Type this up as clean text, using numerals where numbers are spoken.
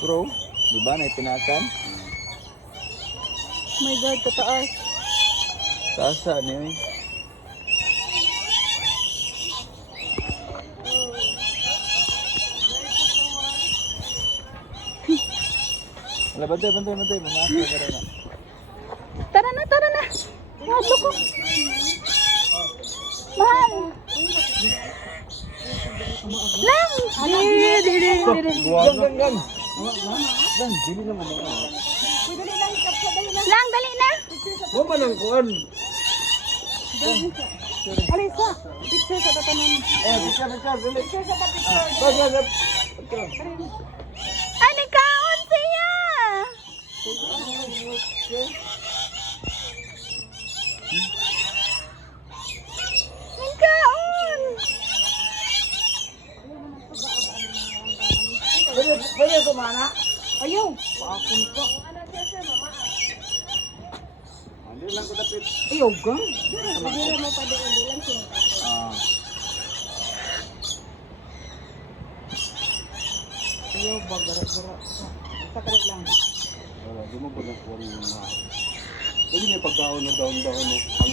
Bro, di ba naitinakan? Oh my God, tataas. Tasa niyo eh. Wala, bantay. Mga ako ka rin na. Tara na. Mahal ko. Mahal. Lang. Dili. Gang. Gang, dili naman ako. Lang, dali na. Huwag man ang kuhan. Alisa, picture sa tatanan. Picture, dili. Picture sa picture. Ay, nagkaon siya. Nagkaon. Pwede ko mana? Ayaw. Paakon ka. Hindi lang ko dapit. Ayaw ka. Pagkira mo pa doon. Hindi lang siya. Ayaw ba? Gara-gara. Sakit lang. Wala, di mo pa nakuha ng mga. Pwede may pagkaon na daon-daon.